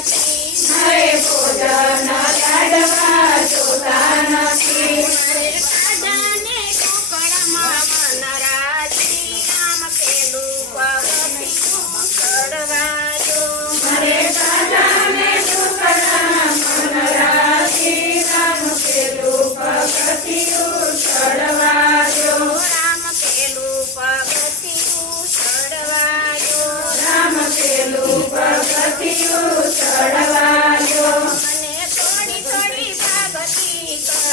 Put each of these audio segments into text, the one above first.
નથી મારે પોતાના નથી મારે પાડાને ટુકડામાં વનરાજી નામ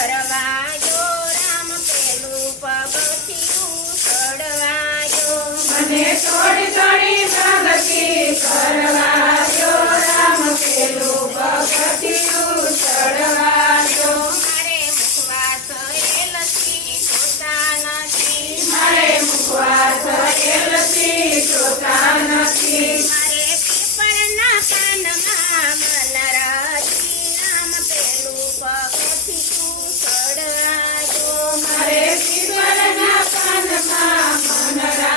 ભગતી કરવાજો રામ પેલું પગથિયું ચડવાજો મને થોડી છોડી ભક્તિ કરવા Ramana